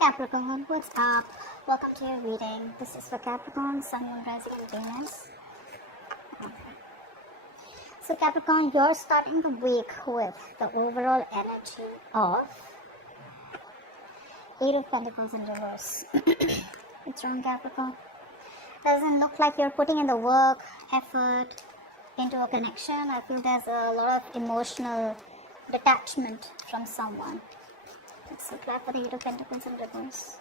Capricorn, what's up? Welcome to your reading. This is for Capricorn, Sun, Moon, Rising and Venus. Okay. So Capricorn, you're starting the week with the overall energy of Eight of Pentacles in reverse. What's wrong, Capricorn? Doesn't look like you're putting in the work, effort into a connection. I feel there's a lot of emotional detachment from someone. So clap for the Eight of Pentacles in reverse.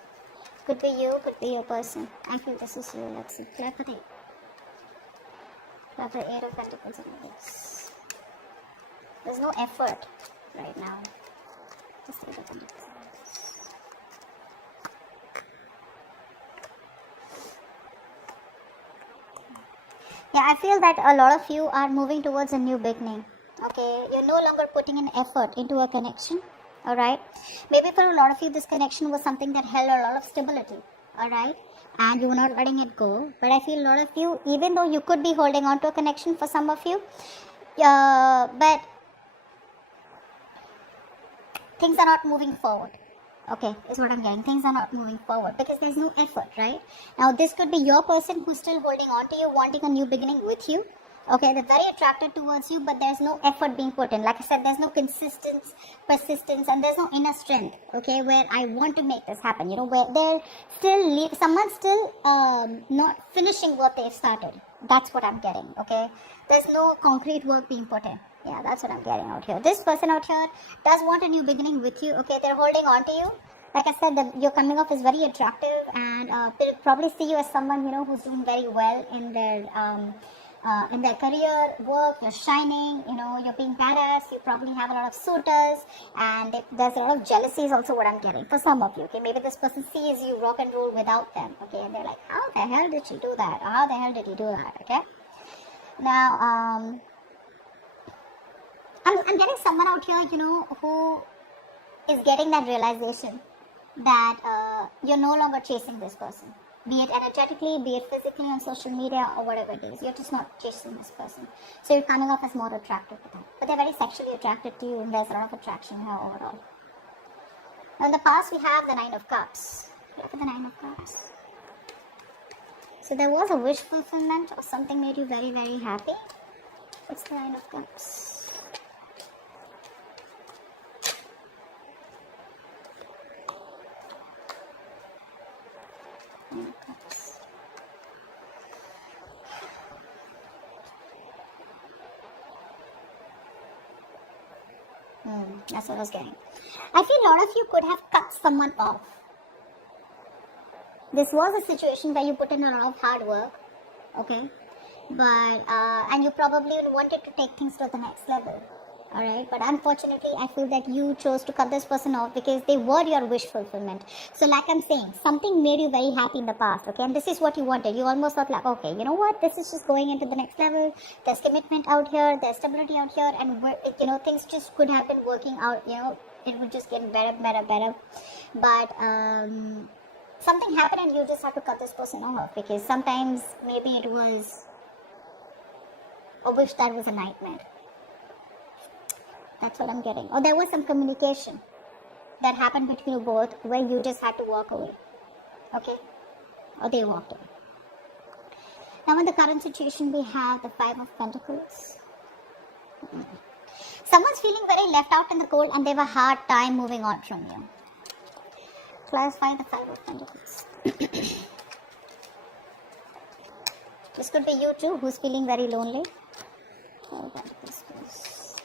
Could be you, could be your person. I feel this is you. Let's see. Clap for the Eight of Pentacles in reverse. There's no effort right now. Just Eight of Pentacles in reverse. Yeah, I feel that a lot of you are moving towards a new beginning. Okay, you're no longer putting in effort into a connection. Alright, maybe for a lot of you this connection was something that held a lot of stability. Alright, and you were not letting it go. But I feel a lot of you, even though you could be holding on to a connection for some of you, but things are not moving forward. Okay, is what I'm getting. Things are not moving forward because there's no effort, right? Now this could be your person who's still holding on to you, wanting a new beginning with you. Okay, they're very attracted towards you, but there's no effort being put in. Like I said, there's no consistency, persistence, and there's no inner strength. Okay, where I want to make this happen. You know, where they're still, someone's still not finishing what they've started. That's what I'm getting. Okay, there's no concrete work being put in. Yeah, that's what I'm getting out here. This person out here does want a new beginning with you. Okay, they're holding on to you. Like I said, your coming off is very attractive, and they'll probably see you as someone, you know, who's doing very well in their career, work, you're shining, you know, you're being badass, you probably have a lot of suitors, and there's a lot of jealousy is also what I'm getting for some of you, okay? Maybe this person sees you rock and roll without them, okay? And they're like, how the hell did she do that? How the hell did he do that, okay? Now, I'm getting someone out here, you know, who is getting that realization that you're no longer chasing this person. Be it energetically, be it physically on social media or whatever it is. You're just not chasing this person. So you're coming off as more attracted to them. But they're very sexually attracted to you, and there's a lot of attraction here overall. Now in the past we have the Nine of Cups. Look at the Nine of Cups. So there was a wish fulfillment or something made you very, very happy. What's the Nine of Cups? That's what I was getting. I feel a lot of you could have cut someone off. This was a situation where you put in a lot of hard work, okay? But, and you probably wanted to take things to the next level, alright? But unfortunately, I feel that you chose to cut this person off because they were your wish fulfillment. So like I'm saying, something made you very happy in the past, okay? And this is what you wanted. You almost thought like, okay, you know what? This is just going into the next level. There's commitment out here. There's stability out here. And, you know, things just could have been working out, you know. It would just get better. But something happened and you just have to cut this person off because sometimes maybe it was a wish that was a nightmare. That's what I'm getting. Or there was some communication that happened between you both where you just had to walk away. Okay? Or they walked away. Now in the current situation we have the Five of Pentacles. Someone's feeling very left out in the cold and they have a hard time moving on from you. Clarify the Five of Pentacles. This could be you too who's feeling very lonely. Oh, Pentacles, please.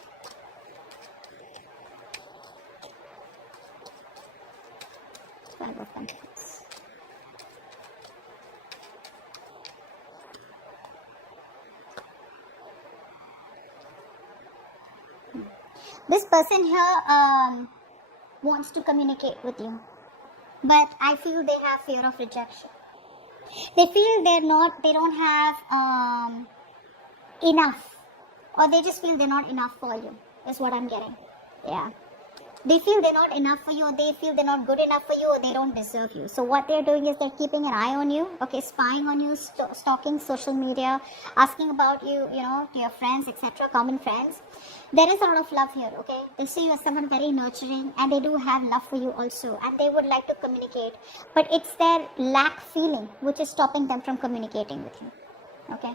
Five of Pentacles. This person here wants to communicate with you, but I feel they have fear of rejection. They feel they don't have enough, or they just feel they're not enough for you, is what I'm getting. Yeah. They feel they're not enough for you, or they feel they're not good enough for you, or they don't deserve you. So what they're doing is they're keeping an eye on you, okay, spying on you, stalking social media, asking about you, to your friends, etc., common friends. There is a lot of love here, okay? They see you as someone very nurturing, and they do have love for you also, and they would like to communicate, but it's their lack feeling which is stopping them from communicating with you, okay?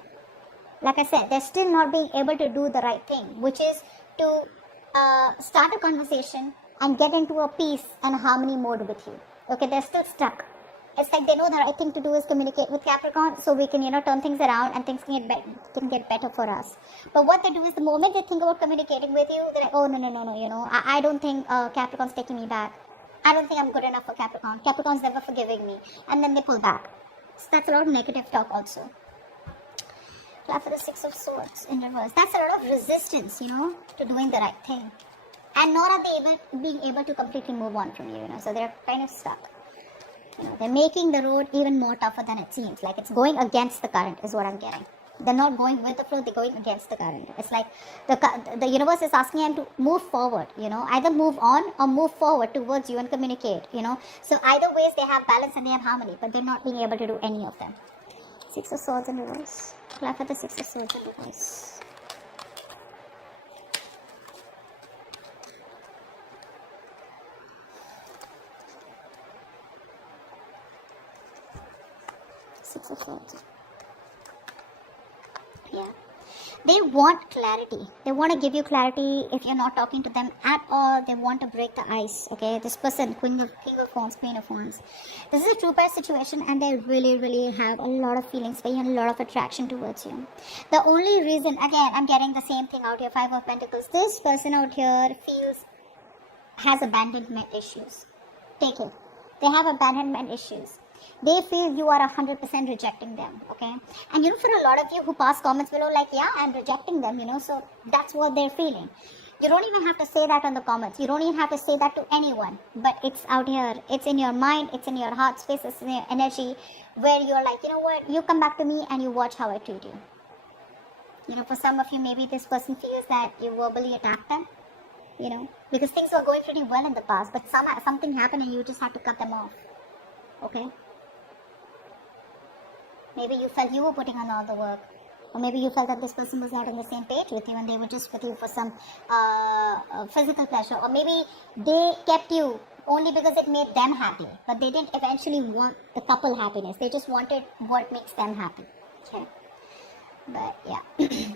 Like I said, they're still not being able to do the right thing, which is to start a conversation and get into a peace and harmony mode with you. Okay, they're still stuck. It's like they know the right thing to do is communicate with Capricorn, so we can, turn things around and things can get better for us. But what they do is the moment they think about communicating with you, they're like, oh, no, I don't think Capricorn's taking me back. I don't think I'm good enough for Capricorn. Capricorn's never forgiving me. And then they pull back. So that's a lot of negative talk also. For the Six of Swords in reverse. That's a lot of resistance, to doing the right thing. And nor are they being able to completely move on from you, So they're kind of stuck. They're making the road even more tougher than it seems. Like it's going against the current is what I'm getting. They're not going with the flow, they're going against the current. It's like the universe is asking them to move forward, either move on or move forward towards you and communicate, So either ways they have balance and they have harmony, but they're not being able to do any of them. Six of Swords in reverse. Clap for the Six of Swords in reverse. Six of Swords. Yeah. They want clarity. They want to give you clarity if you're not talking to them at all. They want to break the ice. Okay, this person, King of Wands, Queen of Wands. This is a true pair situation, and they really, really have a lot of feelings for you and a lot of attraction towards you. The only reason, again, I'm getting the same thing out here, Five of Pentacles. This person out here has abandonment issues. Take it. They have abandonment issues. They feel you are 100% rejecting them, okay? And for a lot of you who pass comments below like, yeah, I'm rejecting them, so that's what they're feeling. You don't even have to say that on the comments. You don't even have to say that to anyone. But it's out here. It's in your mind. It's in your heart space. It's in your energy where you're like, you know what? You come back to me and you watch how I treat you. For some of you, maybe this person feels that you verbally attack them, because things were going pretty well in the past, but something happened and you just had to cut them off, okay? Maybe you felt you were putting on all the work. Or maybe you felt that this person was not on the same page with you and they were just with you for some physical pleasure. Or maybe they kept you only because it made them happy. But they didn't eventually want the couple happiness. They just wanted what makes them happy. Okay. But yeah.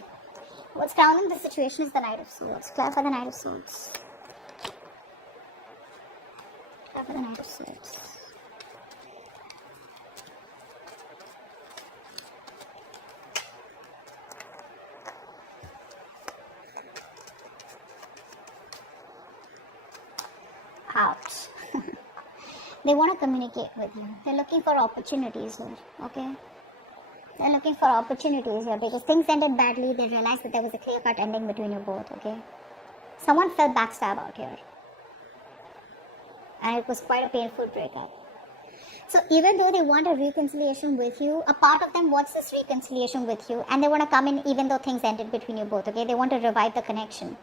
What's crowning the situation is the Knight of Swords. Clap for the Knight of Swords. Clap for the Knight of Swords. Ouch. They want to communicate with you. They're looking for opportunities here, okay? They're looking for opportunities here because things ended badly. They realized that there was a clear-cut ending between you both, okay? Someone felt backstab out here. And it was quite a painful breakup. So even though they want a reconciliation with you, a part of them wants this reconciliation with you and they want to come in even though things ended between you both, okay? They want to revive the connection.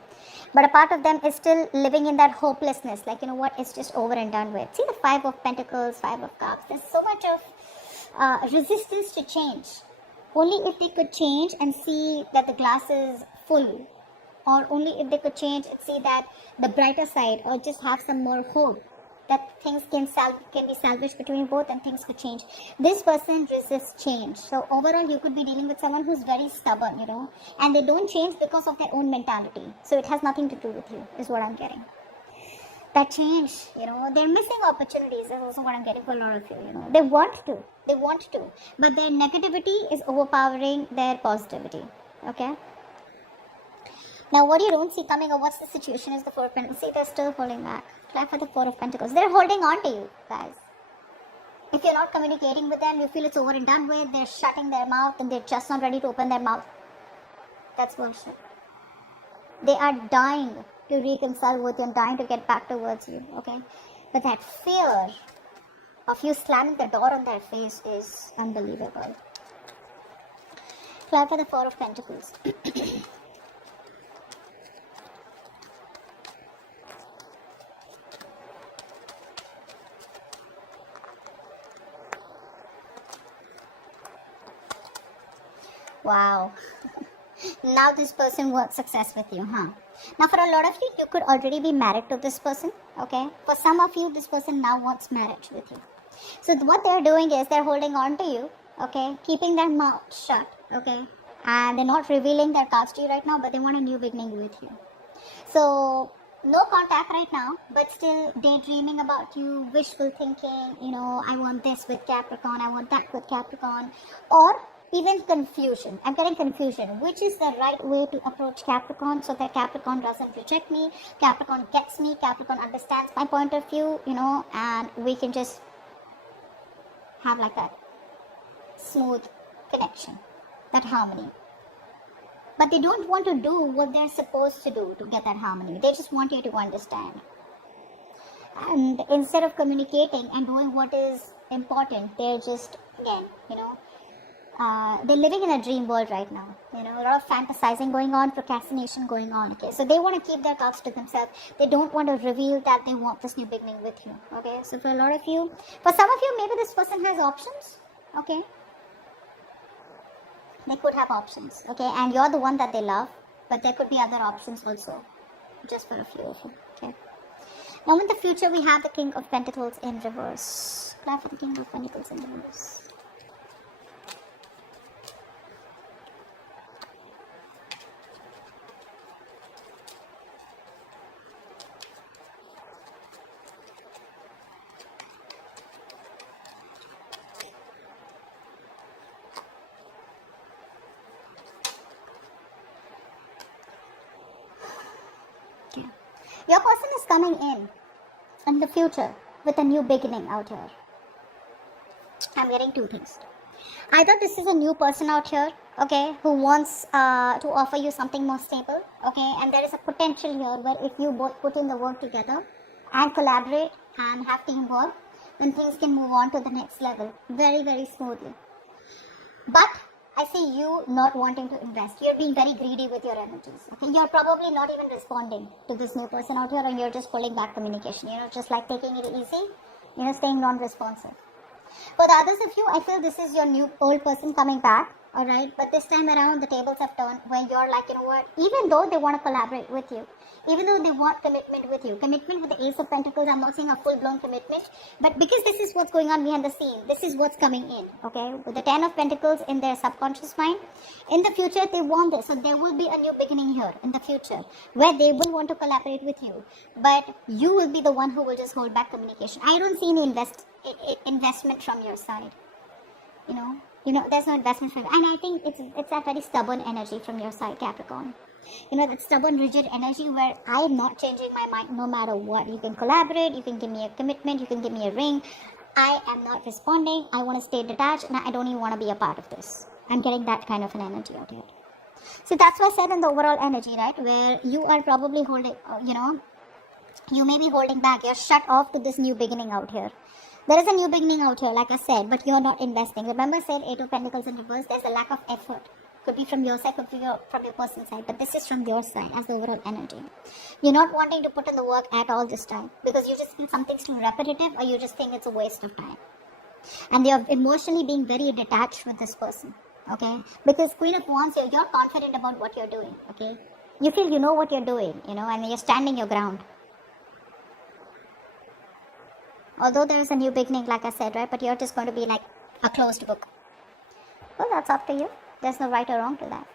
But a part of them is still living in that hopelessness, like, it's just over and done with. See the Five of Pentacles, Five of Cups. There's so much of resistance to change. Only if they could change and see that the glass is full, or only if they could change and see that the brighter side, or just have some more hope that things can be salvaged between both and things could change. This person resists change. So overall, you could be dealing with someone who's very stubborn, and they don't change because of their own mentality. So it has nothing to do with you, is what I'm getting. That change, they're missing opportunities is also what I'm getting for a lot of you, They want to, but their negativity is overpowering their positivity, okay? Now, what you don't see coming or what's the situation is the Four of Pentacles. See, they're still holding back. Clap for the Four of Pentacles. They're holding on to you, guys. If you're not communicating with them, you feel it's over and done with, they're shutting their mouth and they're just not ready to open their mouth. That's bullshit. They are dying to reconcile with you and dying to get back towards you, okay? But that fear of you slamming the door on their face is unbelievable. Clap for the Four of Pentacles. Wow. Now this person wants success with you, huh? Now for a lot of you could already be married to this person, okay? For some of you, this person now wants marriage with you. So what they're doing is they're holding on to you, okay? Keeping their mouth shut, okay? And they're not revealing their cards to you right now, but they want a new beginning with you. So no contact right now, but still daydreaming about you, wishful thinking, I want this with Capricorn, I want that with Capricorn, or even confusion. I'm getting confusion. Which is the right way to approach Capricorn so that Capricorn doesn't reject me, Capricorn gets me, Capricorn understands my point of view, and we can just have like that smooth connection, that harmony. But they don't want to do what they're supposed to do to get that harmony. They just want you to understand. And instead of communicating and doing what is important, they're just, again, they're living in a dream world right now. A lot of fantasizing going on, procrastination going on. Okay, so they want to keep their cards to themselves. They don't want to reveal that they want this new beginning with you. Okay, so for a lot of you, for some of you, maybe this person has options. Okay, they could have options. Okay, and you're the one that they love, but there could be other options also, just for a few of you. Okay. Now in the future, we have the King of Pentacles in reverse. Clap for the King of Pentacles in reverse. Your person is coming in the future with a new beginning out here. I'm getting two things. Either this is a new person out here, okay, who wants to offer you something more stable, okay, and there is a potential here where if you both put in the work together and collaborate and have teamwork, then things can move on to the next level very, very smoothly. But I see you not wanting to invest. You're being very greedy with your energies. Okay, you're probably not even responding to this new person out here, and you're just holding back communication. Just like taking it easy. Staying non-responsive. For the others of you, I feel this is your new old person coming back. All right, but this time around the tables have turned where you're like, what? Even though they want to collaborate with you, even though they want commitment with you, commitment with the Ace of Pentacles, I'm not saying a full-blown commitment, but because this is what's going on behind the scene, this is what's coming in, okay? With the 10 of Pentacles in their subconscious mind, in the future they want this, so there will be a new beginning here in the future where they will want to collaborate with you, but you will be the one who will just hold back communication. I don't see any investment from your side, there's no investment from, and I think it's that very stubborn energy from your side, Capricorn. That stubborn, rigid energy where I am not changing my mind no matter what. You can collaborate, you can give me a commitment, you can give me a ring. I am not responding. I want to stay detached, and I don't even want to be a part of this. I'm getting that kind of an energy out here. So that's what I said in the overall energy, right? Where you are probably holding, you may be holding back. You're shut off to this new beginning out here. There is a new beginning out here, like I said, but you're not investing. Remember I said 8 of Pentacles in reverse, there's a lack of effort. Could be from your side, could be from your person's side, but this is from your side as the overall energy. You're not wanting to put in the work at all this time because you just feel something's too repetitive, or you just think it's a waste of time. And you're emotionally being very detached with this person, okay? Because Queen of Wands, you're confident about what you're doing, okay? You feel you know what you're doing, and you're standing your ground. Although there is a new beginning, like I said, right? But you're just going to be like a closed book. Well, that's up to you. There's no right or wrong to that.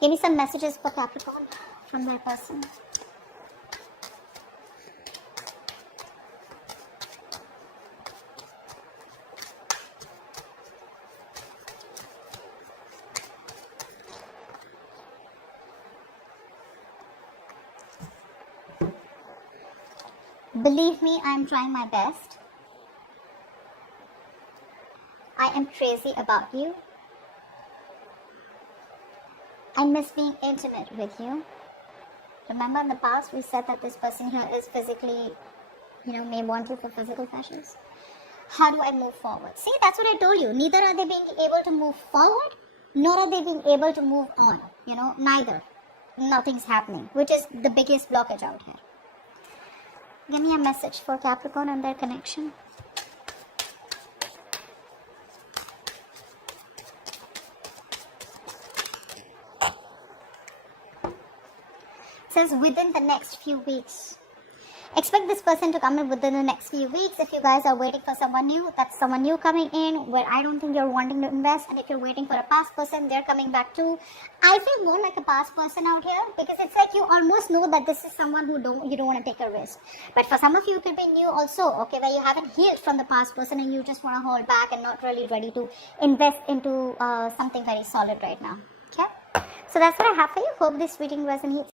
Give me some messages for Capricorn from their person. Believe me, I am trying my best. I am crazy about you. I miss being intimate with you. Remember in the past we said that this person here is physically, may want you for physical pleasures. How do I move forward? See, that's what I told you. Neither are they being able to move forward, nor are they being able to move on. Neither. Nothing's happening, which is the biggest blockage out here. Give me a message for Capricorn and their connection. says within the next few weeks. Expect this person to come in within the next few weeks. If you guys are waiting for someone new, that's someone new coming in where I don't think you're wanting to invest. And if you're waiting for a past person, they're coming back too. I feel more like a past person out here because it's like you almost know that this is someone who you don't want to take a risk. But for some of you, it could be new also, okay, where you haven't healed from the past person and you just want to hold back and not really ready to invest into something very solid right now. Okay, so that's what I have for you. Hope this reading resonates.